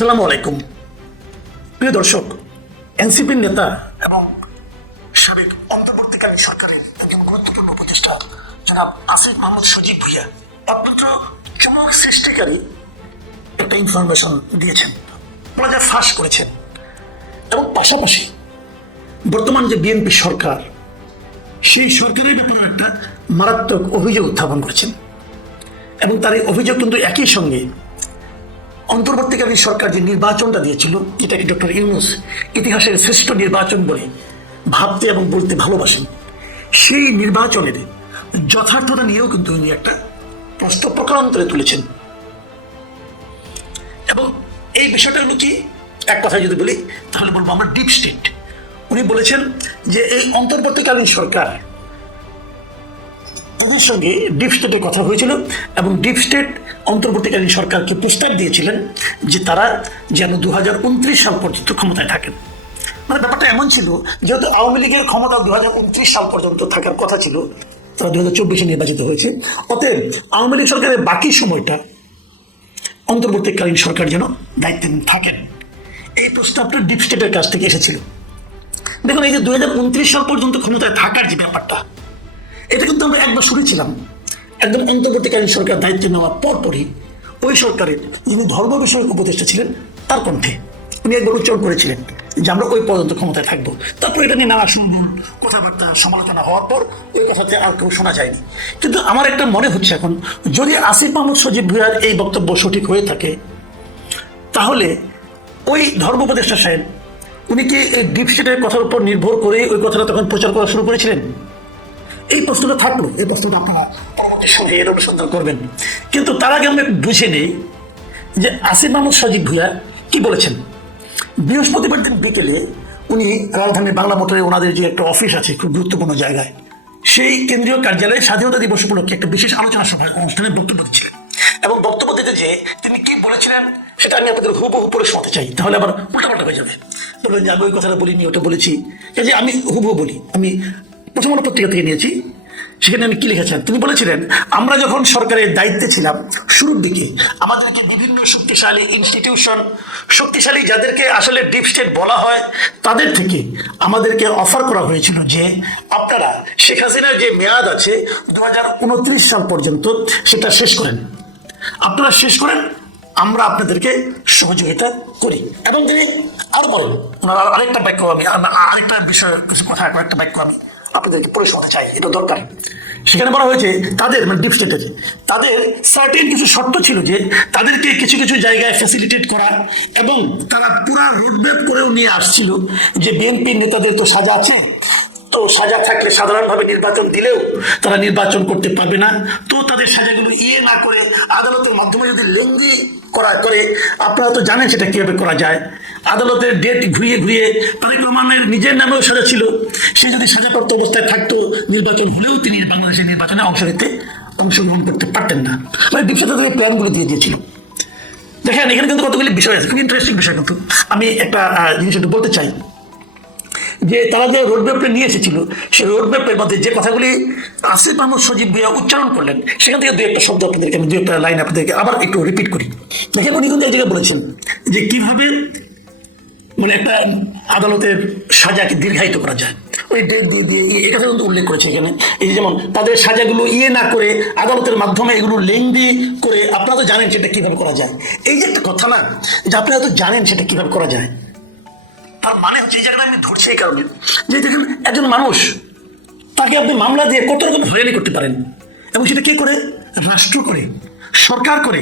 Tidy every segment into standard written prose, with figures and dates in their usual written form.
আসসালামু আলাইকুম। প্রিয় দর্শক, এনসিপির নেতা এবং সাবেক অন্তর্বর্তীকালীন সরকারের একজন গুরুত্বপূর্ণ উপদেষ্টা জনাব আসিফ মাহমুদ সজীব ভুঁইয়া অত্যন্ত চমক সৃষ্টিকারী একটা ইনফরমেশন দিয়েছেন, বলা যায় ফাঁস করেছেন। এবং পাশাপাশি বর্তমান যে বিএনপি সরকার, সেই সরকারের ব্যাপারে একটা মারাত্মক অভিযোগ উত্থাপন করেছেন। এবং তার এই অভিযোগ কিন্তু একই সঙ্গে অন্তর্বর্তীকালীন সরকার যে নির্বাচনটা দিয়েছিল, এটাকে ডক্টর ইউনূস ইতিহাসের শ্রেষ্ঠ নির্বাচন বলে ভাবতে এবং বলতে ভালোবাসেন, সেই নির্বাচনের যথার্থতা নিয়েও কিন্তু উনি একটা প্রশ্ন প্রকারান্তরে তুলেছেন। এবং এই বিষয়টা হলো কি, এক কথায় যদি বলি তাহলে বলবো আমরা ডিপ স্টেট। উনি বলেছেন যে এই অন্তর্বর্তীকালীন সরকার, তাদের সঙ্গে ডিপ স্টেটের কথা হয়েছিল এবং ডিপ স্টেট অন্তর্বর্তীকালীন সরকারকে প্রস্তাব দিয়েছিলেন যে তারা যেন 2029 সাল পর্যন্ত ক্ষমতায় থাকেন। মানে ব্যাপারটা এমন ছিল, যেহেতু আওয়ামী লীগের ক্ষমতা 2029 সাল পর্যন্ত থাকার কথা ছিল, তারা 2024 নির্বাচিত হয়েছে, অতএব আওয়ামী লীগ সরকারের বাকি সময়টা অন্তর্বর্তীকালীন সরকার যেন দায়িত্বে থাকেন। এই প্রস্তাবটা ডিপ স্টেটের কাছ থেকে এসেছিল। দেখুন, এই যে 2029 সাল পর্যন্ত ক্ষমতায় থাকার যে ব্যাপারটা, এটা কিন্তু আমরা একবার শুনেছিলাম একদম অন্তর্বর্তীকালীন সরকার দায়িত্ব নেওয়ার পরপরই ওই সরকারের যিনি ধর্ম বিষয়ক উপদেষ্টা ছিলেন তার কণ্ঠে উনি একবার উচ্চারণ করেছিলেন যে আমরা ওই পর্যন্ত ক্ষমতায় থাকবো। তারপর এটা নিয়ে নানা সুন্দর কথাবার্তা সমালোচনা হওয়ার পর ওই কথাতে আর কেউ শোনা যায়নি। কিন্তু আমার একটা মনে হচ্ছে এখন, যদি আসিফ মাহমুদ সজীব ভুঁইয়ার এই বক্তব্য সঠিক হয়ে থাকে, তাহলে ওই ধর্ম উপদেষ্টা সাহেব উনি কি ডিপ স্টেটের কথার উপর নির্ভর করে ওই কথাটা তখন প্রচার করা শুরু করেছিলেন? এই প্রশ্নটা থাকলো, এই প্রশ্নটা আপনারা পরবর্তী সময়ে এর অনুসন্ধান করবেন। কিন্তু তার আগে আমরা বুঝে নেই যে আসিফ মাহমুদ সজীব ভুঁইয়া কি বলেছেন। বৃহস্পতিবার দিন বিকেলে উনি রাজধানীর বাংলা মোটরে ওনাদের যে একটা অফিস আছে খুব গুরুত্বপূর্ণ জায়গায়, সেই কেন্দ্রীয় কার্যালয়ে স্বাধীনতা দিবস উপলক্ষে একটা বিশেষ আলোচনা সভায় অনুষ্ঠানে বক্তব্য দিচ্ছিলেন। এবং বক্তব্য দিতে যে তিনি কি বলেছিলেন সেটা আমি আপনাদের হুবহু পড়ে শোনাতে চাই, তাহলে আবার উল্টাপাল্টা হয়ে যাবে। বলবেন যে আমি ওই কথাটা বলিনি, ওটা বলেছি। এই যে আমি হুবহু বলি, আমি প্রথম আলো পত্রিকা থেকে নিয়েছি। সেখানে আমি কি লিখেছেন, তিনি বলেছিলেন, আমরা যখন সরকারের দায়িত্বে ছিলাম শুরুর দিকে আমাদেরকে বিভিন্ন শক্তিশালী ইনস্টিটিউশন, শক্তিশালী যাদেরকে আসলে ডিপ স্টেট বলা হয়, তাদের থেকে আমাদেরকে অফার করা হয়েছিল যে আপনারা শেখ হাসিনার যে মেয়াদ আছে 2029 সাল পর্যন্ত সেটা শেষ করেন, আপনারা শেষ করেন, আমরা আপনাদেরকে সহযোগিতা করি। এবং তিনি আরো বলেন, আরেকটা বাক্য আমি আরেকটা বিষয় কিছু কথা, একটা বাক্য আমি আপনাদেরকে পড়ে শোনাতে চাই, এটা দরকার। সেখানে বলা হয়েছে তাদের মানে ডিপ স্টেটের তাদের সার্টেন কিছু শর্ত ছিল যে তাদেরকে কিছু কিছু জায়গায় ফ্যাসিলিটেট করা, এবং তারা পুরা রোডম্যাপ করেও নিয়ে আসছিল যে বিএনপির নেতাদের তো সাজা আছে, তো সাজা থাকলে সাধারণভাবে নির্বাচন দিলেও তারা নির্বাচন করতে পারবে না, তো তাদের সাজাগুলো না করে আদালতের মাধ্যমে যদি লেনদেন করে, আপনারা তো জানেন সেটা কিভাবে করা যায়। আদালতের ডেট ঘুরিয়ে ঘুরিয়ে তারেক রহমানের নিজের নামেও সাজা ছিল, সে যদি সাজাপ্রাপ্ত অবস্থায় থাকতো নির্বাচন হলেও তিনি বাংলাদেশের নির্বাচনে অংশগ্রহণ করতে পারতেন না। মানে ডিপসেটা থেকে প্ল্যানগুলো দিয়ে দিয়েছিল। দেখেন, এখানে কিন্তু কতগুলি বিষয় আছে, খুব ইন্টারেস্টিং বিষয়। কিন্তু আমি একটা জিনিস একটু বলতে চাই যে তারা যে রোডম্যাপটা নিয়ে এসেছিল, সেই রোডম্যাপের মধ্যে যে কথাগুলি আসিফ মাহমুদ সজীব ভুঁইয়া উচ্চারণ করলেন, সেখান থেকে দু একটা শব্দ আপনাদেরকে আমি দু একটা লাইন আপনাদেরকে আবার একটু রিপিট করি। দেখেন, উনি কিন্তু এক জায়গায় বলেছেন যে কিভাবে মানে একটা আদালতের সাজাকে দীর্ঘায়িত করা যায়, ওই ডেট দিয়ে দিয়ে এই কথা কিন্তু উল্লেখ করেছে এখানে। এই যে যেমন তাদের সাজাগুলো না করে আদালতের মাধ্যমে এগুলো লেংদি করে, আপনারা তো জানেন সেটা কিভাবে করা যায়। এই যে একটা কথা না, যে আপনারা তো জানেন সেটা কিভাবে করা যায়, তার মানে হচ্ছে এই জায়গাটা আমি ধরছি এই কারণে যে দেখেন, একজন মানুষ তাকে আপনি মামলা দিয়ে কত রকম হয়রানি করতে পারেন, এবং সেটা কে করে? রাষ্ট্র করে, সরকার করে।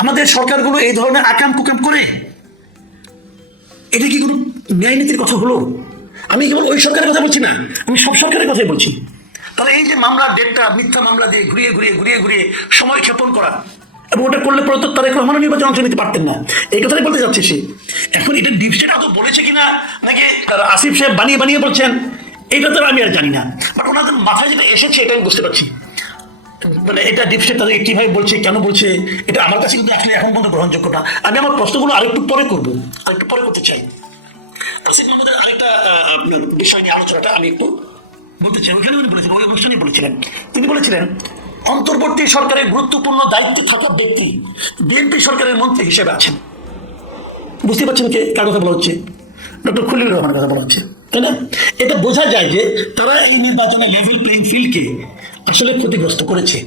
আমাদের সরকারগুলো এই ধরনের আকাম কুকাম করে, এটা কি কোনো ন্যায় নীতির কথা হলো? আমি কেবল ওই সরকারের কথা বলছি না, আমি সব সরকারের কথাই বলছি। তাহলে এই যে মামলার ডেটটা মিথ্যা মামলা দিয়ে ঘুরিয়ে ঘুরিয়ে ঘুরিয়ে ঘুরিয়ে সময় ক্ষেপণ করা, এবং ওটা করলে পরে তো তারেক রহমান নির্বাচন অংশ নিতে পারতেন না, এই কথাটাই বলতে যাচ্ছে সে। এখন এটা ডিপ স্টেট আদৌ বলেছে কিনা, নাকি আসিফ সাহেব বানিয়ে বানিয়ে বলছেন, এটা তো আমি আর জানি না। বাট ওনাদের মাথায় যেটা এসেছে এটা আমি বুঝতে পারছি। মানে এটা ডিপ স্টেট তাদেরকে কিভাবে বলছে, কেন বলছে, এটা আমার কাছে কিন্তু আসলে এখন পর্যন্ত গ্রহণযোগ্য না। আমি আমার প্রশ্নগুলো আরেকটু পরে করবো, আরেকটু পরে করতে চাই। আসিফ মাহমুদের আরেকটা বিষয় নিয়ে আলোচনাটা আমি একটু বলতে চাই। ওখানে উনি বলেছিলেন, ওই অনুষ্ঠানে বলেছিলেন, তিনি বলেছিলেন অন্তর্বর্তী সরকারের গুরুত্বপূর্ণ দায়িত্বে থাকা ব্যক্তি বিএনপি সরকারের মন্ত্রী হিসেবে আছেন। বুঝতে পারছেন কার কথা বলা হচ্ছে? ডক্টর খলিলুর রহমানের কথা বলা হচ্ছে, তাই না? এটা বোঝা যায় যে তারা এই নির্বাচনে লেভেল প্লেইং ফিল্ডকে আসলে ক্ষতিগ্রস্ত করেছে।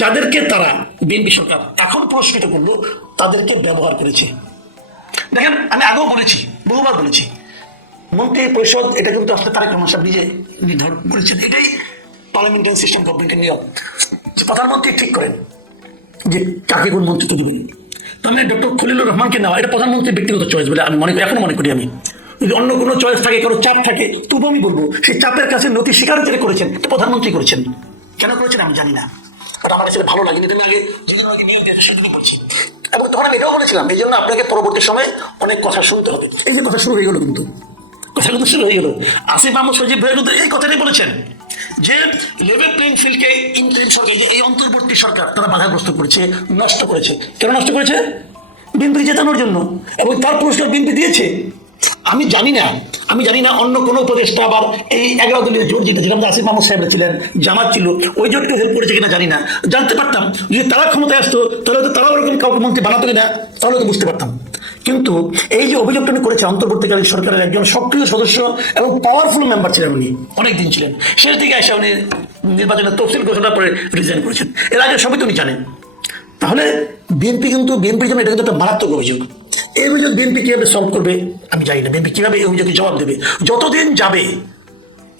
যাদেরকে তারা বিএনপি সরকার এখন পুরস্কৃত করলো তাদেরকে ব্যবহার করেছে। দেখেন, আমি আগেও বলেছি, বহুবার বলেছি, মন্ত্রী পরিষদ এটা কিন্তু আসলে তারেক রহমান সাহেব নিজে নির্ধারণ করেছেন। এটাই পার্লামেন্টারি সিস্টেম গভর্নমেন্টের নিয়ম, যে প্রধানমন্ত্রী ঠিক করেন যে কাকে কোন মন্ত্রিত্ব দিবেন। তো আমি ডক্টর খলিলুর রহমানকে নেওয়া এটা প্রধানমন্ত্রীর ব্যক্তিগত চয়েস বলে আমি এখনো মনে করি। আমি যদি অন্য কোনো চয়েস থাকে, কারো চাপ থাকে, তবু আমি বলবো সেই চাপের কাছে নথি স্বীকার যেটা করেছেন এটা প্রধানমন্ত্রী করেছেন। কেন করেছেন আমি জানি না, বাট আমার আসলে ভালো লাগেনি। আমি আগে যেদিন আমাকে নিয়োগ দিয়েছে সেদিনই করছি, এবং তখন আমি এটাও বলেছিলাম এই জন্য আপনাকে পরবর্তী সময়ে অনেক কথা শুনতে হবে। এই যে কথা শুরু হয়ে গেল, কিন্তু কথা কিন্তু শুরু হয়ে গেল। আসিফ মাহমুদ সজীব ভাই কিন্তু এই কথাটাই বলেছেন যে লেভেল প্লেইং ফিল্ডকে ইন্টারিম সরকার, এই অন্তর্বর্তী সরকার তারা বাধাগ্রস্ত করেছে, নষ্ট করেছে। কেন নষ্ট করেছে? বিএনপি জেতানোর জন্য, এবং তার পুরস্কার বিএনপি দিয়েছে। আমি জানি না অন্য কোনো উপদেষ্টা আবার এই 11 দলীয় জোট যেটা, যেটা আসিফ মাহমুদ সাহেবরা ছিলেন, জামাত ছিল, ওই জোটকে হেল্প করেছে কিনা জানি না। জানতে পারতাম যদি তারা ক্ষমতায় আসতো তাহলে হয়তো তারাও এরকম কাউকে মন্ত্রী বানাতো কিনা, তাহলে তো বুঝতে পারতাম। কিন্তু এই যে অভিযোগটা করেছে, অন্তর্বর্তীকালীন সরকারের একজন সক্রিয় সদস্য এবং পাওয়ারফুল মেম্বার ছিলেন উনি, অনেকদিন ছিলেন, শেষ দিকে এসে উনি নির্বাচনের তফসিল ঘোষণার পরে রিজাইন করেছেন। এর আগে সবই তো উনি জানেন। তাহলে বিএনপির জন্য এটা কিন্তু একটা মারাত্মক অভিযোগ। এই অভিযোগ বিএনপি কিভাবে সলভ করবে আমি জানি না। বিএনপি কিভাবে এই অভিযোগের জবাব দেবে? যতদিন যাবে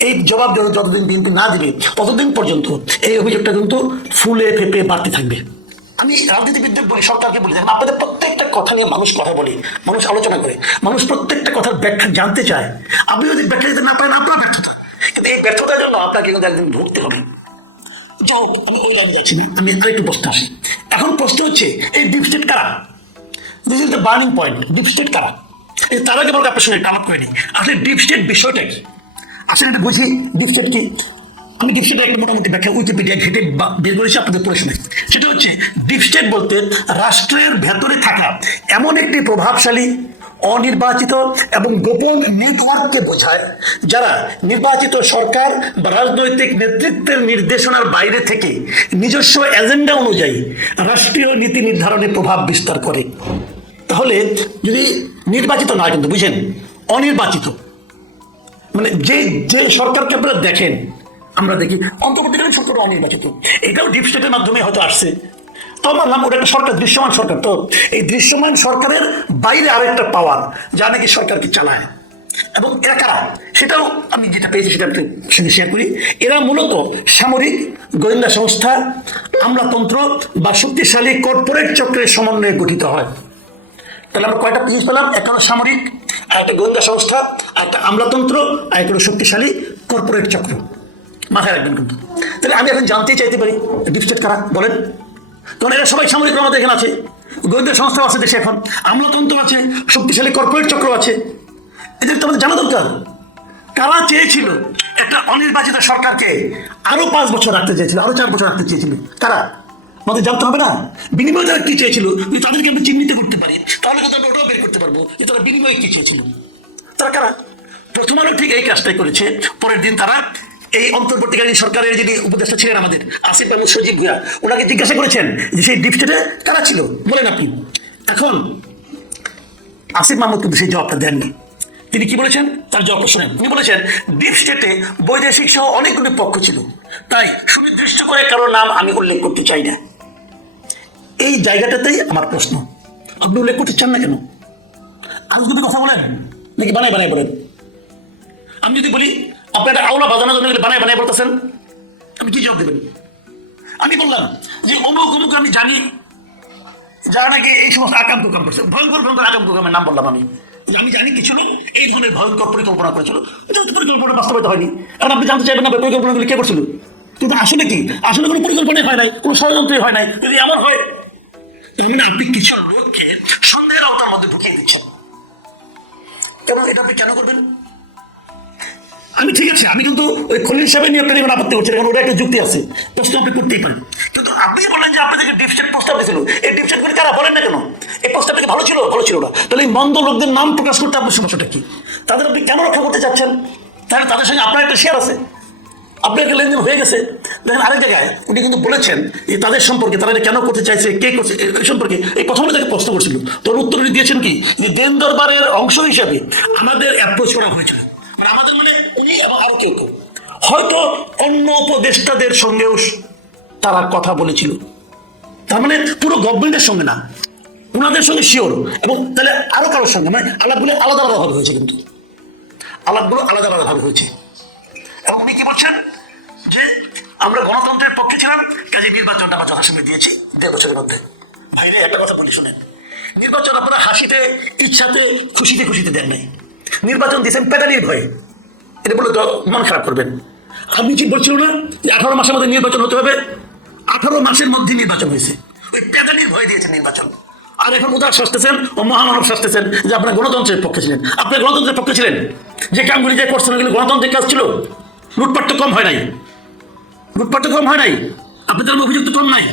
এই জবাব যতদিন বিএনপি না দেবে ততদিন পর্যন্ত এই অভিযোগটা কিন্তু ফুলে ফেপে বাড়তে থাকবে। আমি রাজনীতিবিদদের বলি, সরকারকে বলি, দেখেন আপনাদের প্রত্যেকটা কথা নিয়ে মানুষ কথা বলে, মানুষ আলোচনা করে, মানুষ প্রত্যেকটা কথার ব্যাখ্যা জানতে চায়। আপনি যদি ব্যাখ্যা দিতে না পারেন আপনার ব্যর্থতা, কিন্তু এই ব্যর্থতার জন্য আপনাকে কিন্তু একদিন ভুগতে হবে। যাই হোক, আমি ওই লাইনে যাচ্ছি না, আমি আরেকটু প্রশ্ন আসি। এখন প্রশ্ন হচ্ছে এই ডিপ স্টেট কারা? This is the burning point. Deep state কারা? তার আগে বলতে আপনার সঙ্গে একটা আলাপ করে নিই, আসলে ডিপ স্টেট বিষয়টা কি। আসলে এটা বুঝি ডিপ স্টেট কি। আমি ডিপ স্টেটের একটা মোটামুটি ব্যাখ্যা উইকিপিডিয়া ঘেটে বের করেছি আপনাদের পড়ে শুনে। সেটা হচ্ছে ডিপ স্টেট বলতে রাষ্ট্রের ভেতরে থাকা এমন একটি প্রভাবশালী, অনির্বাচিত এবং গোপন নেটওয়ার্ককে বোঝায়, যারা নির্বাচিত সরকার বা রাজনৈতিক নেতৃত্বের নির্দেশনার বাইরে থেকে নিজস্ব এজেন্ডা অনুযায়ী রাষ্ট্রীয় নীতি নির্ধারণে প্রভাব বিস্তার করে। তাহলে যদি নির্বাচিত না, কিন্তু বুঝেন অনির্বাচিত, মানে যে যে সরকারকে আপনারা দেখেন, আমরা দেখি অন্তর্বর্তীকালীন সরকার অনির্বাচিত, এটাও ডিপ স্টেটের মাধ্যমে হয়তো আসছে। তো বললাম ওটা একটা সরকার, দৃশ্যমান সরকার। তো এই দৃশ্যমান সরকারের বাইরে আরো একটা পাওয়ার যা নাকি সরকারকে চালায়, এবং এরা কারা সেটাও আমি যেটা পেয়েছি সেটা সঙ্গে শেয়ার করি। এরা মূলত সামরিক, গোয়েন্দা সংস্থা, আমলাতন্ত্র বা শক্তিশালী কর্পোরেট চক্রের সমন্বয়ে গঠিত হয়। তাহলে আমরা কয়টা জিনিস পেলাম? একটা সামরিক, আর একটা গোয়েন্দা সংস্থা, আর একটা আমলাতন্ত্র, আর একটা শক্তিশালী কর্পোরেট চক্র। মাথায় রাখবেন কিন্তু। তাহলে আমি এখন জানতেই চাইতে পারি ডিপ স্টেট কারা বলেন। তখন এরা সবাই সামরিক আমাদের এখানে আছে, গোয়েন্দা সংস্থাও আছে দেশে, এখন আমলাতন্ত্র আছে, শক্তিশালী কর্পোরেট চক্র আছে। এদের তোমাদের জানা দরকার কারা চেয়েছিল একটা অনির্বাচিত সরকারকে আরো 5 বছর রাখতে চেয়েছিল, আরো 4 বছর রাখতে চেয়েছিল। কারা আমাদের জানতে হবে না? বিনিময় তারা কি চেয়েছিল, যদি তাদেরকে আমরা চিহ্নিত করতে পারি তাহলে কিন্তু আমরা ওটাও বের করতে পারবো যে তারা বিনিময় কি চেয়েছিল। তারা কারা? প্রথম আলো ঠিক এই কাজটাই করেছে। পরের দিন তারা এই অন্তর্বর্তীকালীন সরকারের যিনি উপদেষ্টা ছিলেন আমাদের আসিফ মাহমুদ সজীব ভুঁইয়া, ওনাকে জিজ্ঞাসা করেছেন যে সেই ডিপ স্টেটে কারা ছিল বলেন আপনি। এখন আসিফ মাহমুদ কিন্তু সেই জবাবটা দেননি। তিনি কি বলেছেন তার জবাবটা শোনেন। তিনি বলেছেন ডিপ স্টেটে বৈদেশিক সহ অনেকগুলি পক্ষ ছিল, তাই সুনির্দিষ্ট করে কারো নাম আমি উল্লেখ করতে চাই না। এই জায়গাটাতেই আমার প্রশ্ন, আপনি উল্লেখ করতে চান না কেন? আপনি যদি কথা বলেন নাকি বানায় বানায় বলেন? আমি যদি বলি আপনার আওলা বাজানোর জন্য বানায় বানায় বলতেছেন, আপনি কি জবাব দেবেন? আমি বললাম যে অমুক অমুক আমি জানি যারা নাকি এই সমস্ত আকাম কুকাম করছে, ভয়ঙ্কর ভয়ঙ্কর আকাম কুকামের নাম বললাম আমি জানি কিছু না এই ধরনের ভয়ঙ্কর পরিকল্পনা করেছিল, যেহেতু পরিকল্পনা বাস্তবায়িত হয়নি। এখন আপনি জানতে চাইবেন না পরিকল্পনাগুলি কে করছিল, কিন্তু আসলে কি, আসলে কোনো পরিকল্পনাই হয় নাই, কোনো ষড়যন্ত্রই হয় নাই। যদি এমন হয় তাহলে আপনি কিছু লোককে সন্দেহের আওতার মধ্যে ঢুকিয়ে দিচ্ছেন। কেন এটা আপনি কেন করবেন? আমি ঠিক আছে, আমি কিন্তু ওই খলিল সাহেবের নিয়ে আপনার কোনো আপত্তি করছি না, কারণ ওটা একটা যুক্তি আছে, প্রশ্ন আপনি করতেই পারেন। কিন্তু আপনি বললেন যে আপনাদেরকে ডিপ স্টেট প্রস্তাব দিয়েছিল, এই ডিপ স্টেটগুলি কারা বলেন না কেন? এই প্রস্তাবটা কি ভালো ছিল? ভালো ছিল না। তাহলে এই মন্দ লোকদের নাম প্রকাশ করতে আপনার সমস্যাটা কি? তাদের আপনি কেন রক্ষা করতে চাচ্ছেন? তাহলে তাদের সঙ্গে আপনার একটা শেয়ার আছে, আপনার একটা লেনদেন হয়ে গেছে। দেখেন আরেক জায়গায় উনি কিন্তু বলেছেন যে তাদের সম্পর্কে, তারা এটা কেন করতে চাইছে, কে করছে, এই সম্পর্কে এই কথাগুলো তাকে প্রশ্ন করছিল। তোর উত্তর উনি দিয়েছেন কি, যে দেন দরবারের অংশ হিসাবে আমাদের অ্যাপ্রোচ করা হয়েছিল, মানে আমাদের মানে উনি এবং আরো কেউ কেউ, হয়তো অন্য উপদেষ্টাদের সঙ্গেও তারা কথা বলেছিল। তার মানে পুরো গভর্নমেন্টের সঙ্গে না, ওনাদের সঙ্গে শিওর, এবং তাহলে আরো কারোর সঙ্গে, মানে আলাপগুলো আলাদা আলাদা ভাবে হয়েছে, কিন্তু আলাপগুলো আলাদা আলাদা ভাবে হয়েছে। এবং উনি কি বলছেন যে আমরা গণতন্ত্রের পক্ষে ছিলাম, কাজে নির্বাচনটা আমরা যথাসময়ে দিয়েছি 1.5 বছরের মধ্যে। ভাইরে একটা কথা বলি শুনেন, নির্বাচন আপনারা হাসিতে, ইচ্ছাতে, খুশিতে খুশিতে দেন নাই, নির্বাচন দিয়েছেন পেটানির ভয়ে। এটা বলে তো মন খারাপ করবেন। আপনি কি বলছিল না যে 18 মাসের মধ্যে নির্বাচন হতে হবে? 18 মাসের মধ্যে নির্বাচন হয়েছে, ওই পেটানির ভয় দিয়েছেন নির্বাচন। আর এখন উদার শাসতেছেন ও মহামানব শাসতেছেন যে আপনারা গণতন্ত্রের পক্ষে ছিলেন। আপনি গণতন্ত্রের পক্ষে ছিলেন, যে কামগুলি যে করছেন ওগুলো গণতন্ত্রের কাজ ছিল। লুটপাট তো কম হয় নাই, লুটপাট তো কম হয় নাই, আপনাদের অভিযোগ তো কম নাই।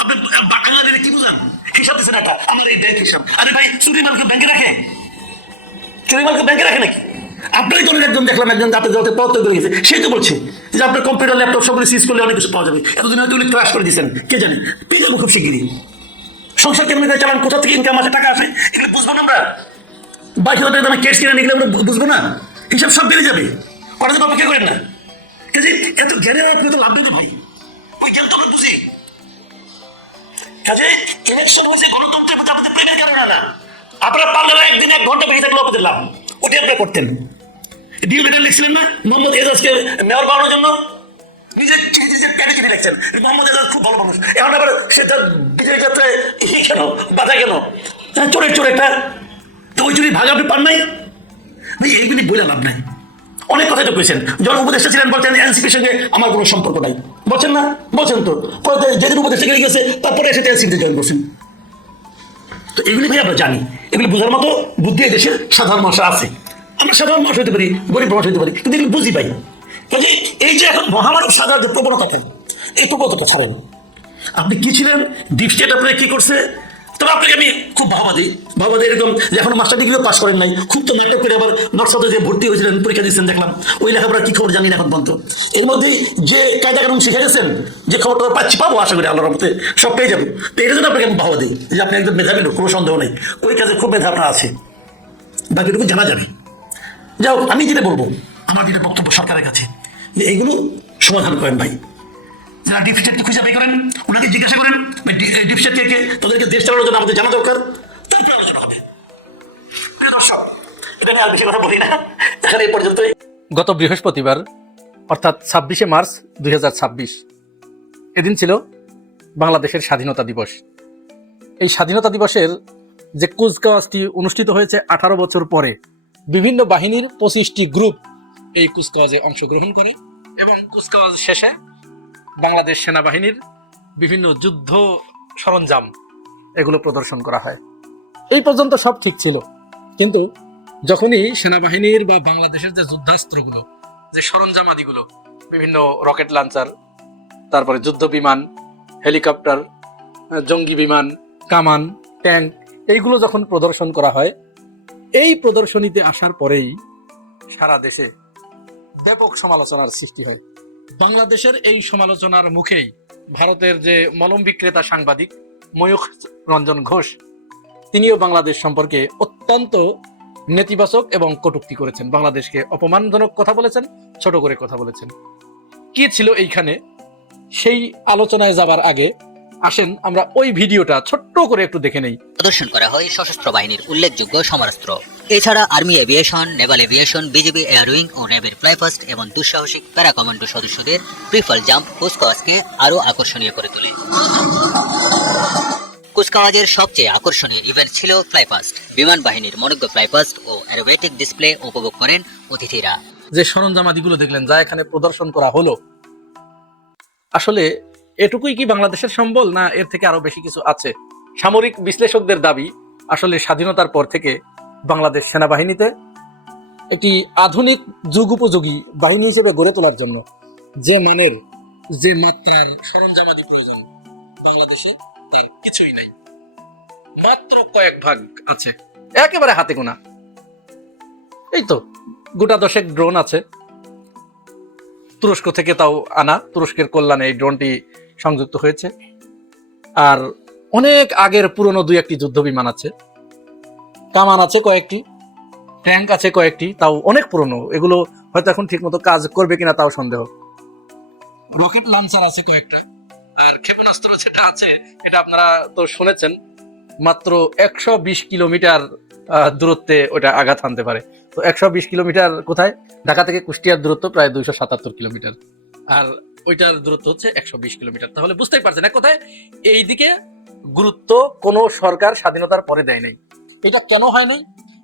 আপনি বাঙালির কি বুঝান, হিসাব দিচ্ছেন একটা, আমার এই ব্যাংক হিসাব। আরে ভাই, চুরি মালকে ব্যাংকে রাখে? চুরি মালকে ব্যাংকে রাখে নাকি? আপনারই দলের একজন দেখলাম, একজন আপনার দলকে পদত্যাগ করে গেছে, সেই তো বলছে যে আপনার কম্পিউটার ল্যাপটপ সবগুলো সিজ করলে অনেক কিছু পাওয়া যাবে। এতদিন হয়তো উনি ক্রাশ করে দিচ্ছেন, কে জানে, পেয়ে যাবো খুব শিগগিরই। সংসার কেমন করে চালান, কোথা থেকে ইনকাম আসে, টাকা আসে, এগুলো বুঝবো না আমরা? 22,000 টাকা দামে কেস কিনে নিয়ে গেলে আমরা বুঝবো না? হিসাব সব বেড়ে যাবে, ওটা তো অপেক্ষা করেন না। কাজে এত জ্ঞানের আপনি তো লাভ নেই ভাই, ওই জ্ঞান তো আমরা বুঝি। কাজে ইলেকশন হয়েছে গণতন্ত্রের প্রতি আমাদের প্রেমের কারণে না। আপনারা পারলে 1 দিন 1 ঘন্টা বেশি থাকলে আপনাদের লাভ, ওটি আপনারা করতেন। ডিউ লেটার লিখছিলেন না মোহাম্মদ এজাজকে মেয়র বানানোর জন্য, নিজের প্যাডে চিঠি লিখছেন, মোহাম্মদ এজাজ খুব ভালো মানুষ, এখন আবার সে তার বিজয় যাত্রায় কেন বাধা, কেন চোরের চোর একটা, তো ওই চুরি ভাগ আপনি পান নাই ভাই। এইগুলি বলে লাভ নাই। অনেক কথাই তো পেয়েছেন, যখন উপদেষ্টা ছিলেন বলছেন এনসিপির সঙ্গে আমার কোনো সম্পর্ক নাই, বলছেন না? বলছেন তো, যেদিন উপদেষ্টা গেলে গেছে তারপরে এসে এনসিপিতে জয়েন করছেন। তো এগুলি ভাই আমরা জানি, এগুলি বোঝার মতো বুদ্ধি এই দেশের সাধারণ মানুষ আছে। আমরা সাধারণ মানুষ হইতে পারি, গরিব মানুষ হইতে পারি, কিন্তু এগুলি বুঝি পাই। কাজে এই যে এখন মহামানব সাজার যে প্রবণতা, এই প্রবণতাটা ছাড়েন। আপনি কি ছিলেন, ডিপ স্টেট আপনারা কি করছে, তবে আপনাকে আমি খুব ভাবাদি এরকম যে এখন মাস্টার ডিগ্রিও পাস করেন নাই, খুব তো নাটক করে আবার নকশাতে যে ভর্তি হয়েছিলেন, পরীক্ষা দিচ্ছেন দেখলাম, ওই লেখাপড়া কি খবর জানি না এখন পর্যন্ত। এর মধ্যেই যে কায়দা কানুন শিখে গেছেন, যে খবরটা পাচ্ছি, পাবো আশা করি আল্লাহর রহমতে সব পেয়ে যাবো। তো এটা জন্য আপনাকে আমি ভাবাদি যে আপনি একজন মেধাবী লোক, কোনো সন্দেহ নেই, ওই কাজে খুব মেধা আপনার আছে, বাকিটুকু জানা যাবে। যাও, আমি যেটা বলবো, আমার যেটা বক্তব্য সরকারের কাছে, যে এইগুলো সমাধান করেন ভাই। যারা ডিপ স্টেটকে খুঁজে বাই করেন, ওনাকে জিজ্ঞাসা করেন ডিপ স্টেট কে, তাদেরকে দেশ চালানোর জন্য আমাদের জানা দরকার, তারপরে আলোচনা হবে। প্রিয় দর্শক, এটা নিয়ে আর বেশি কথা বলি না, এখানে এই পর্যন্তই। গত বৃহস্পতিবার অর্থাৎ 26শে মার্চ 2026 এদিন ছিল বাংলাদেশের স্বাধীনতা দিবস। এই স্বাধীনতা দিবসের যে কুচকাওয়াজটি অনুষ্ঠিত হয়েছে 18 বছর পরে, বিভিন্ন বাহিনীর 25টি গ্রুপ এই কুচকাওয়াজে অংশগ্রহণ করে এবং কুচকাওয়াজ শেষে বাংলাদেশ সেনাবাহিনীর বিভিন্ন যুদ্ধ সরঞ্জাম এগুলো প্রদর্শন করা হয়। এই পর্যন্ত সব ঠিক ছিল, কিন্তু যখনই সেনাবাহিনীর বা বাংলাদেশের যে যুদ্ধাস্ত্রগুলো, যে সরঞ্জাম আদিগুলো, বিভিন্ন রকেট লঞ্চার, তারপরে যুদ্ধ বিমান, হেলিকপ্টার, জঙ্গি বিমান, কামান, ট্যাঙ্ক, এইগুলো যখন প্রদর্শন করা হয়, এই প্রদর্শনীতে আসার পরেই সারা দেশে ব্যাপক সমালোচনার সৃষ্টি হয়। বাংলাদেশের এই সমালোচনার মুখেই ভারতের যে মলম বিক্রেতা সাংবাদিক ময়ূখ রঞ্জন ঘোষ, তিনিও বাংলাদেশ সম্পর্কে অত্যন্ত নেতিবাচক এবং কটূক্তি করেছেন, বাংলাদেশকে অপমানজনক কথা বলেছেন, ছোট করে কথা বলেছেন। কি ছিল এইখানে, সেই আলোচনায় যাবার আগে আসেন আমরা ওই ভিডিওটা ছোট্ট করে একটু দেখে নেই। প্রদর্শন করা হয় সশস্ত্র বাহিনীর উল্লেখযোগ্য সমরাস্ত্র। এছাড়া army aviation, naval aviation, BGB air wing ও নেভির ফ্লাইপাস্ট এবং দুঃসাহসিক প্যারা কমান্ডো সদস্যদের প্রিফল জাম্প কুচকাওয়াজকে আরও আকর্ষণীয় করে তোলে। কুচকাওয়াজের সবচেয়ে আকর্ষণীয় ইভেন্ট ছিল ফ্লাইপাস্ট। বিমান বাহিনীর মনোজ্ঞ ফ্লাইপাস্ট ও অ্যারোবেটিক ডিসপ্লে উপভোগ করেন অতিথিরা। যে সরঞ্জামাদিগুলো দেখলেন যা এখানে প্রদর্শন করা হলো, আসলে এটুকুই কি বাংলাদেশের সম্বল, না এর থেকে আরো বেশি কিছু আছে? সামরিক বিশ্লেষকদের দাবি, আসলে স্বাধীনতার পর থেকে বাংলাদেশ সেনাবাহিনীতে একটি আধুনিক যুগোপযোগী বাহিনী হিসেবে গড়ে তোলার জন্য যে মানের, যে মাত্রার সরঞ্জামাদি প্রয়োজন, বাংলাদেশে তার কিছুই নাই। মাত্র কয়েক ভাগ আছে, একেবারে হাতে গোনা। এই তো গোটা 10 ড্রোন আছে, তুরস্ক থেকে তাও আনা, তুরস্কের কল্যাণে এই ড্রোনটি সংযুক্ত হয়েছে। আর অনেক আগের পুরনো 2-1টি যুদ্ধ বিমান আছে, কামান আছে কয়েকটি, ট্যাঙ্ক আছে কয়েকটি, তাও অনেক পুরনো। এগুলো হয়তো এখন ঠিক মতো কাজ করবে কিনা তাও সন্দেহ। রকেট লঞ্চার আছে কয়েকটা, আর ক্ষেপণাস্ত্র যেটা আছে এটা আপনারা তো শুনেছেন, মাত্র 120 কিলোমিটার দূরত্বে ওটা আঘাত হানতে পারে। তো 120 কিলোমিটার কোথায়? ঢাকা থেকে কুষ্টিয়ার দূরত্ব প্রায় 277 কিলোমিটার, আর ওইটার দূরত্ব হচ্ছে 120 কিলোমিটার। তাহলে বুঝতেই পারছেন এক কথায় এই দিকে গুরুত্ব কোনো সরকার স্বাধীনতার পরে দেয় নাই। এটা কেন হয় নাই?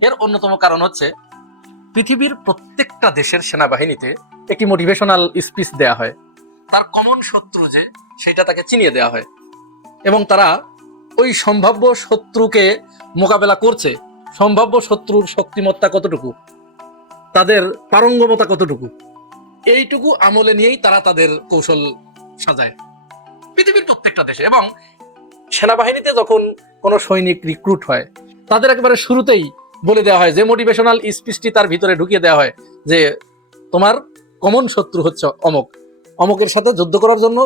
এর অন্যতম কারণ হচ্ছে পৃথিবীর প্রত্যেকটা দেশের সেনাবাহিনীতে একটি মোটিভেশনাল স্পিচ দেয়া হয়, তার কমন শত্রু যে সেটা তাকে চিনিয়ে দেওয়া হয়, এবং তারা ওই সম্ভাব্য শত্রুকে মোকাবেলা করছে, সম্ভাব্য শত্রুর শক্তিমত্তা কতটুকু, তাদের পারঙ্গমতা কতটুকু, এইটুকু আমলে নিয়েই তারা তাদের কৌশল সাজায় পৃথিবীর প্রত্যেকটা দেশে। এবং সেনাবাহিনীতে যখন কোনো সৈনিক রিক্রুট হয়, তাদের একেবারে শুরুতেই বলে দেওয়া হয়, যে মোটিভেশনাল স্পিচটি তার ভিতরে ঢুকিয়ে দেওয়া হয় যে তোমার কমন শত্রু হচ্ছে অমক, অমকের সাথে যুদ্ধ করার জন্য,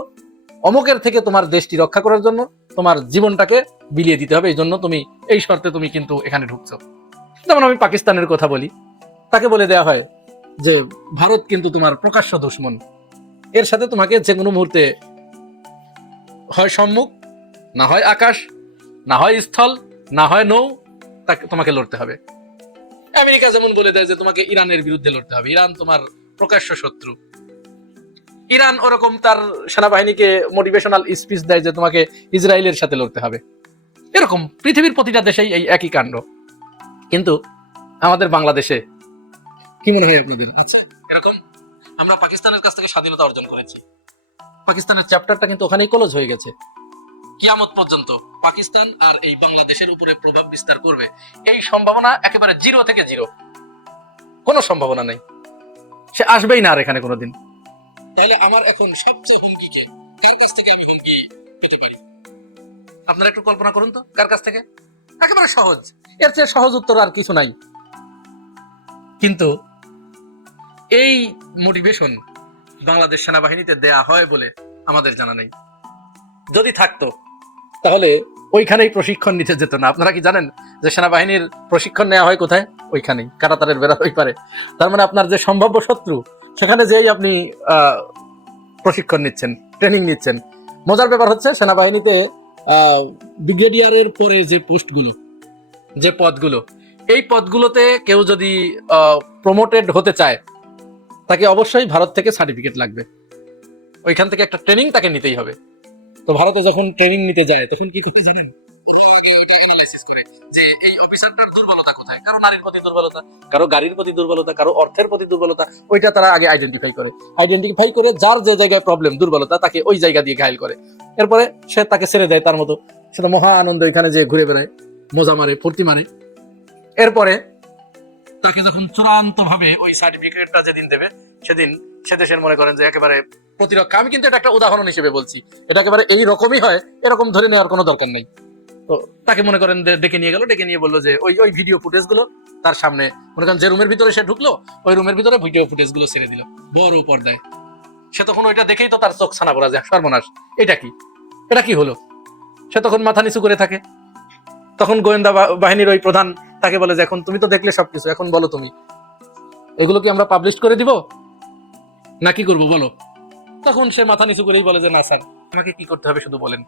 অমকের থেকে তোমার দেশটি রক্ষা করার জন্য তোমার জীবনটাকে বিলিয়ে দিতে হবে, এই জন্য তুমি এই শর্তে তুমি কিন্তু এখানে ঢুকছো। যেমন আমি পাকিস্তানের কথা বলি, তাকে বলে দেওয়া হয় যে ভারত কিন্তু তোমার প্রকাশ্য দুশ্মন, এর সাথে তোমাকে যে কোনো মুহূর্তে হয় সম্মুখ, না হয় আকাশ, না হয় স্থল, না হয় নৌ, তাকে তোমাকে লড়তে হবে। আমেরিকা যেমন বলে দেয় যে তোমাকে ইরানের বিরুদ্ধে লড়তে হবে, ইরান তোমার প্রকাশ্য শত্রু। ইরান ওরকম তার সেনাবাহিনীকে মোটিভেশনাল স্পিচ দেয় যে তোমাকে ইসরায়েলের সাথে লড়তে হবে। এরকম পৃথিবীর প্রতিটা দেশেই এই একই কাণ্ড। কিন্তু আমাদের বাংলাদেশে কি মনে হয় আপনাদের আছে এরকম? আমরা পাকিস্তানের কাছ থেকে স্বাধীনতা অর্জন করেছি, পাকিস্তানের চ্যাপ্টারটা কিন্তু ওখানেই ক্লোজ হয়ে গেছে। কিয়ামত পর্যন্ত পাকিস্তান আর এই বাংলাদেশের উপরে প্রভাব বিস্তার করবে এই সম্ভাবনা একেবারে 0 থেকে 0, কোনো সম্ভাবনা নেই, সে আসবেই না আর এখানে কোনোদিন। তাহলে আমার এখন সবচেয়ে হুমকি কে? কার কাছ থেকে আমি হুমকি পেতে পারি? আপনারা একটু কল্পনা করুন তো, কার কাছ থেকে? একেবারে সহজ, এর চেয়ে সহজ উত্তর আর কিছু নাই। কিন্তু এই মোটিভেশন বাংলাদেশ সেনাবাহিনীতে দেয়া হয় বলে আমাদের জানা নেই। যদি থাকতো তাহলে ওইখানেই প্রশিক্ষণ নিতে যেত না। আপনারা কি জানেন যে সেনাবাহিনীর প্রশিক্ষণ নেওয়া হয় কোথায়? ওইখানেই, কারাতারের বেড়া ওই পারে। তার মানে আপনার যে সম্ভাব্য শত্রু, সেখানে যেই আপনি প্রশিক্ষণ নিচ্ছেন, ট্রেনিং নিচ্ছেন। মজার ব্যাপার হচ্ছে সেনাবাহিনীতে ব্রিগেডিয়ারের পরে যে পোস্টগুলো, যে পদগুলো, এই পদগুলোতে কেউ যদি প্রমোটেড হতে চায়, তাকে অবশ্যই ভারত থেকে সার্টিফিকেট লাগবে, ওইখান থেকে একটা ট্রেনিং তাকে নিতেই হবে। তো ভারতে যখন ট্রেনিং নিতে যায় তখন কি করে জানেন? যে এই অফিসারটার দুর্বলতা কোথায়, কারো নারীর প্রতি দুর্বলতা, কারো গাড়ির প্রতি দুর্বলতা, কারো অর্থের প্রতি দুর্বলতা, ওইটা তারা আগে আইডেন্টিফাই করে যার যে জায়গায় প্রবলেম, দুর্বলতা, তাকে ওই জায়গা দিয়ে ঘায়েল করে। এরপরে সে তাকে ছেড়ে দেয় তার মতো, সেটা মহা আনন্দ এখানে যে ঘুরে বেড়ায়, মজা মারে, ফুর্তি মারে। এরপরে তাকে যখন চূড়ান্ত ভাবে ওই সার্টিফিকেটটা যেদিন দেবে, সেদিন সে দেশের মনে করেন যে একেবারে প্রতিরক্ষা, আমি কিন্তু এটা একটা উদাহরণ হিসেবে বলছি, এটা একেবারে এই রকমই হয়, এরকম ধরে নেওয়ার কোনো দরকার নেই। তো তাকে মনে করেন ডেকে নিয়ে গেল, ডেকে নিয়ে বললো যে ওই ভিডিও ফুটেজ গুলো তার সামনে, মনে করেন যে রুমের ভিতরে সে ঢুকলো, ওই রুমের ভিতরে ভিডিও ফুটেজ গুলো ছেড়ে দিল বড় পর্দায়। সে তখন ওইটা দেখেই তো তার চোখ ছানা পড়া যায়, সর্বনাশ, এটা কি হলো? সে তখন মাথা নিচু করে থাকে। তখন গোয়েন্দা বাহিনীর ওই প্রধান তাকে বলে যে এখন তুমি তো দেখলে সবকিছু, এখন বলো তুমি এগুলো কি আমরা পাবলিশ করে দিব না কি করবো বলো? তখন সে মাথা নিচু করেই বলে যে না স্যার, আমাকে কি করতে হবে শুধু বলেন।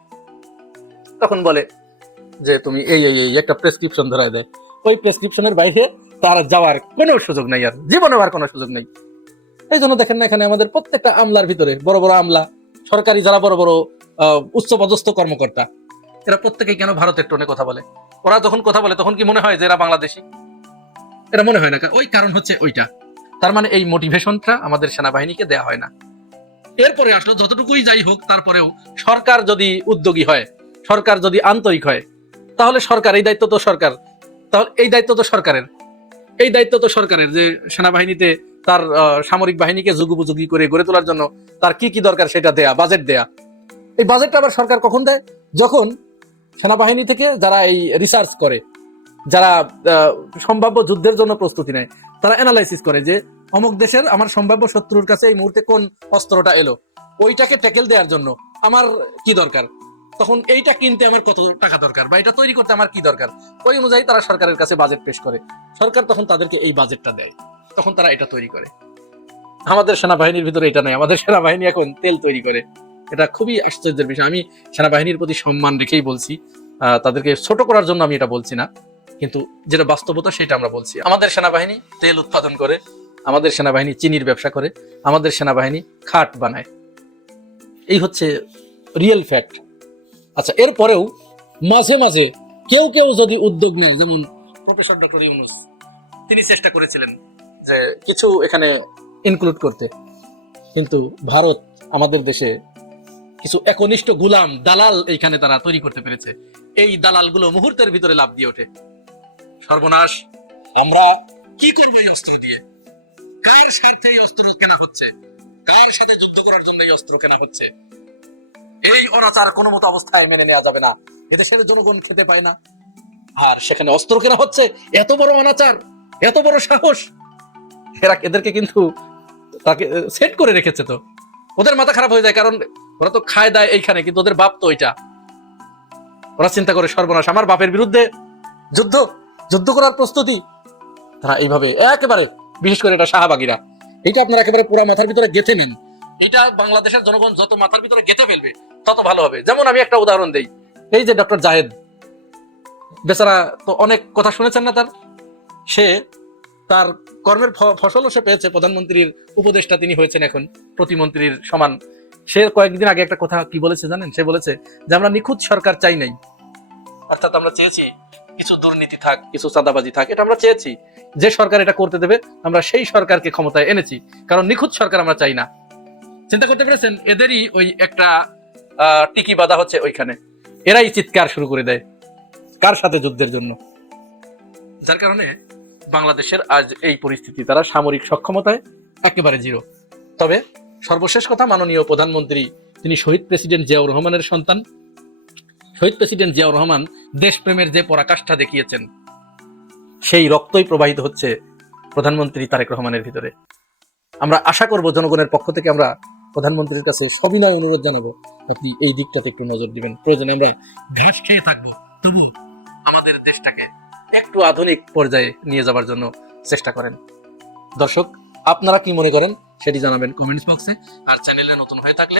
তখন বলে যে তুমি এই একটা প্রেসক্রিপশন ধরায় দেয়, ওই প্রেসক্রিপশনের বাইরে তার যাওয়ার কোনো সুযোগ নেই, আর জীবনে আর কোনো সুযোগ নেই। এই জন্য দেখেন না এখানে আমাদের প্রত্যেকটা আমলার ভিতরে, বড় বড় আমলা, সরকারি যারা বড় বড় উচ্চপদস্থ কর্মকর্তা, এরা প্রত্যেকেই কেন ভারতের টোনে কথা বলে? ওরা যখন কথা বলে তখন কি মনে হয় যে এরা বাংলাদেশি? এটা মনে হয় না। ওই কারণ হচ্ছে ওইটা। তার মানে এই মোটিভেশনটা আমাদের সেনাবাহিনীকে দেয়া হয় না। এরপরে আসলে যতটুকুই যাই হোক, তারপরেও সরকার যদি উদ্যোগী হয়, সরকার যদি আন্তরিক হয়, তাহলে সরকার, এই দায়িত্ব তো সরকার, তাহলে এই দায়িত্ব তো সরকারের যে সেনাবাহিনীতে তার সামরিক বাহিনীকে যুগোপযোগী করে গড়ে তোলার জন্য তার কি দরকার সেটা দেয়া, বাজেট দেয়া। এই বাজেটটা আবার সরকার কখন দেয়? যখন সেনাবাহিনী থেকে যারা এই রিসার্চ করে, যারা সম্ভাব্য যুদ্ধের জন্য প্রস্তুতি নেয়, তারা অ্যানালাইসিস করে যে অমুক দেশের আমার সম্ভাব্য শত্রুর কাছে এই মুহূর্তে কোন অস্ত্রটা এলো, ওইটাকে ট্যাকেল দেওয়ার জন্য আমার কি দরকার, তখন এইটা কিনতে আমার কত টাকা দরকার বা এটা তৈরি করতে আমার কি দরকার, ওই অনুযায়ী তারা সরকারের কাছে বাজেট পেশ করে, সরকার তখন তাদেরকে এই বাজেটটা দেয়, তখন তারা এটা তৈরি করে। আমাদের সেনাবাহিনীর ভিতরে এটা নেই, আমাদের সেনাবাহিনী এখন তেল তৈরি করে। এটা খুবই আশ্চর্যের বিষয়। আমি সেনাবাহিনীর প্রতি সম্মান রেখেই বলছি, তাদেরকে ছোট করার জন্য আমি এটা বলছি না, কিন্তু যেটা বাস্তবতা সেটা আমরা বলছি। আমাদের সেনাবাহিনী তেল উৎপাদন করে, আমাদের সেনাবাহিনী চিনির ব্যবসা করে, আমাদের সেনাবাহিনী খাট বানায়, এই হচ্ছে রিয়েল ফ্যাক্ট। আচ্ছা, এরপরেও মাঝে মাঝে কেউ কেউ যদি উদ্যোগ নেয়, যেমন প্রফেসর ডক্টর ইউনূস, তিনি চেষ্টা করেছিলেন যে কিছু এখানে ইনক্লুড করতে, কিন্তু ভারত আমাদের দেশে কিছু একনিষ্ঠ গুলাম দালাল এইখানে তারা তৈরি করতে পেরেছে। এই দালালগুলো মুহূর্তের ভিতরে লাভ দিয়ে ওঠে, সর্বনাশ, আমরা কি করবো এই অস্ত্র দিয়ে, কার স্বার্থে এই অস্ত্র কেনা হচ্ছে, কার সাথে যুদ্ধ করার জন্য এই অস্ত্র কেনা হচ্ছে। এই অনাচার কোনো মতো অবস্থায় মেনে নেওয়া যাবে না, এদেশের জনগণ খেতে পায় না, আর সেখানে অস্ত্র কেনা হচ্ছে, এত বড় অনাচার, এত বড় সাহস। এদেরকে কিন্তু তাকে সেট করে রেখেছে, তো ওদের মাথা খারাপ হয়ে যায়, কারণ ওরা তো খায় দায় এইখানে, কিন্তু ওদের বাপ তো ওইটা। ওরা চিন্তা করে, সর্বনাশ, আমার বাপের বিরুদ্ধে যুদ্ধ করার প্রস্তুতি। তারা এইভাবে একেবারে, বিশেষ করে এটা শাহবাগীরা, এটা আপনারা একেবারে পুরো মাথার ভিতরে গেঁথে নেন। এটা বাংলাদেশের জনগণ যত মাথার ভিতরে গেঁথে ফেলবে তত ভালো হবে। যেমন আমি একটা উদাহরণ দেই, এই যে ডক্টর জাহেদ বেচারা, তো অনেক কথা শুনেছেন না তার, সে তার কর্মের ফসলও সে পেয়েছে, প্রধানমন্ত্রীর উপদেষ্টা তিনি হয়েছেন এখন, প্রতিমন্ত্রীর সমান। সে কয়েকদিন আগে একটা কথা কি বলেছে জানেন? সে বলেছে যে আমরা নিখুঁত সরকার চাই নাই, অর্থাৎ আমরা চেয়েছি কিছু দুর্নীতি থাক, কিছু চাঁদাবাজি থাক, এটা আমরা চেয়েছি, যে সরকার এটা করতে দেবে আমরা সেই সরকারকে ক্ষমতায় এনেছি, কারণ নিখুঁত সরকার আমরা চাই না। চিন্তা করতে পেরেছেন? এদেরই ওই একটা টিকি বাঁধা হচ্ছে ওইখানে, এরাই চিৎকার শুরু করে দেয় কার সাথে যুদ্ধের জন্য, যার কারণে বাংলাদেশের আজ এই পরিস্থিতি, তারা সামরিক সক্ষমতায় একেবারে জিরো। তবে সর্বশেষ কথা, মাননীয় প্রধানমন্ত্রী তিনি শহীদ প্রেসিডেন্ট জিয়াউর রহমানের সন্তান। শহীদ প্রেসিডেন্ট জিয়াউর রহমান দেশপ্রেমের যে পরাকাষ্ঠা দেখিয়েছেন, সেই রক্তই প্রবাহিত হচ্ছে প্রধানমন্ত্রী তারেক রহমানের ভিতরে। আমরা আশা করব জনগণের পক্ষ থেকে আমরা প্রধানমন্ত্রীর কাছে সবিনয় অনুরোধ জানাবো, আপনি এই দিকটাতে একটু নজর দিবেন। প্রয়োজনে আমরা ঘাস খেয়ে থাকবো, তবু আমাদের দেশটাকে একটু আধুনিক পর্যায়ে নিয়ে যাবার জন্য চেষ্টা করেন। দর্শক, আপনারা কি মনে করেন সেটি জানাবেন কমেন্টস বক্সে, আর চ্যানেলে নতুন হয়ে থাকলে